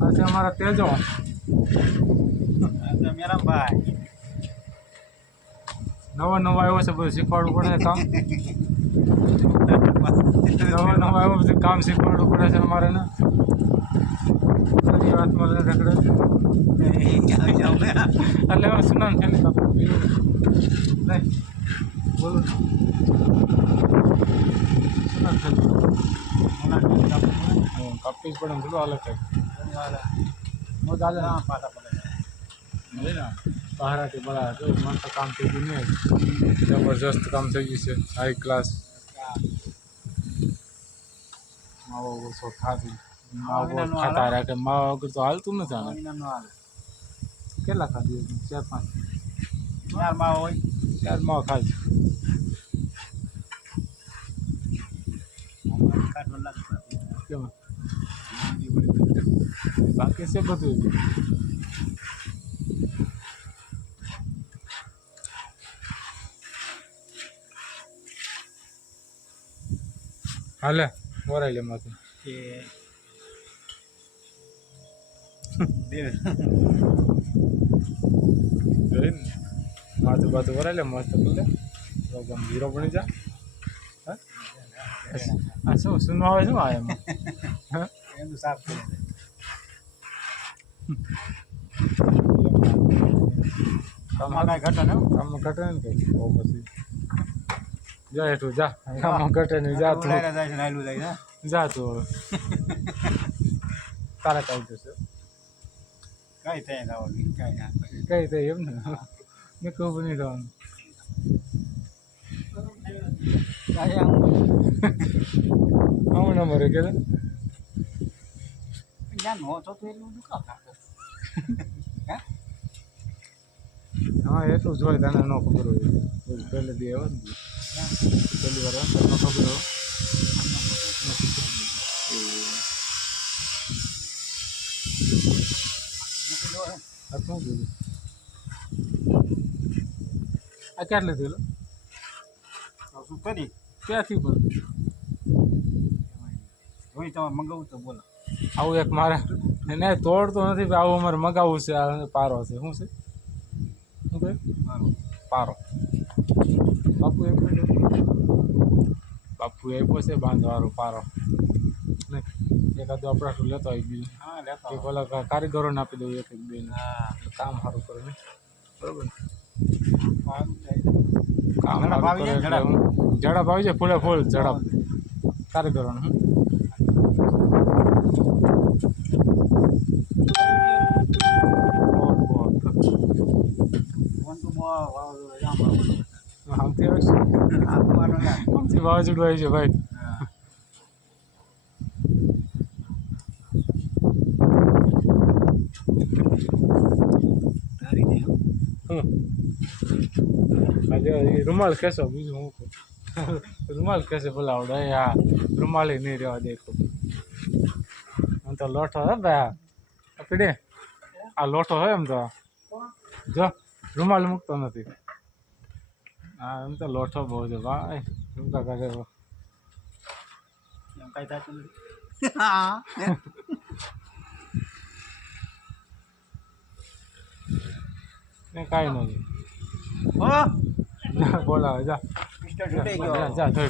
આ છે અમારા તેજો મેરામભાઈ નવા નવા આવ્યો છે બધું શીખવાડવું પડે છે કામ નવા નવા આવ્યો બધું કામ શીખવાડવું પડે છે અમારે ને બધી વાતમાં લઈને રખડે એટલે હવે સુનામ છે ને કાપડ નહીં બોલો સુનામ છે અલગ થાય હું ચાલે ને નહીં ને બહારથી જો મસ્ત કામ થઈ ગયું ને જબરજસ્ત કામ થઈ ગયું છે હાઈ ક્લાસ માવો ઓછો ખાતી માવો ખાતા રાખે માવા વગર તો હાલતું નથી આને કેટલા ખાધી? ચાર પાંચ ચાર માવા ખાધી કેમ બાકી છે બધું. હાલે વરાઈ લે માથું. માથું બાથું વરાઈ લે મસ્ત કરી લે. એકદમ હીરો બની જા. હા? આ શું સુનવા આવે શું આ એમાં હા? કામ કામ ઘટે ને કઈ? પછી. જા હેઠું જા. કામ ઘટે નહીં જા તું. જા તું હવે. તારા કાંઈ જશે કઈ થાય એમ ને? મેં કહું નહીં થવાનું. આવું નંબર કે હા? એટલું જ હોય તને ન ખબર હોય. પહેલે દી આવ્યો ને પહેલી વાર આવ્યો ને તો ન ખબર હોય. આ શું કરી? ક્યાંથી લીધેલું ક્યાંથી પણ મંગાવું તો બોલો. આવું એક મારે એને તોડતો નથી આવું અમારે મગાવવું છે આ પારો છે. શું છે? શું કહે? પારો. બાપુ એમ બાપુ આપ્યો છે બાંધવાળો પારો. એકાદું આપણે આટલું લેતો આવી ગયું હા લેતો પેલા કારીગરોને આપી દઉં એક એક બે હા. કામ સારું કરે બરોબર કામ ઝડપ આવી જાય, હું ફૂલે ફૂલ ઝડપ. કારીગરોને હમ. બહુ, બહુ. ફોન તો બહુ વાવ- જામ વાવ- આમથી. આમથી વાવાઝોડું આવી છે, ભાઈ. રૂમાલ કેસો? બીજું હું રૂમાલ કેસે ભલા આવડે? હા રૂમાલ નહીં રહેવા દેખો આમ તો લોઠો હે ભાઈ પીડે આ લોઠો હોય એમ તો. જો, રૂમાલ મૂકતો નથી. હા એમ તો લોઠો બહુ છે ભાઈ એમ તો કરે એમ કાંઈ થતું નથી. હા. ને કાંઈ નથી હો. જા બોલાવે જા મિસ્ટર જા જા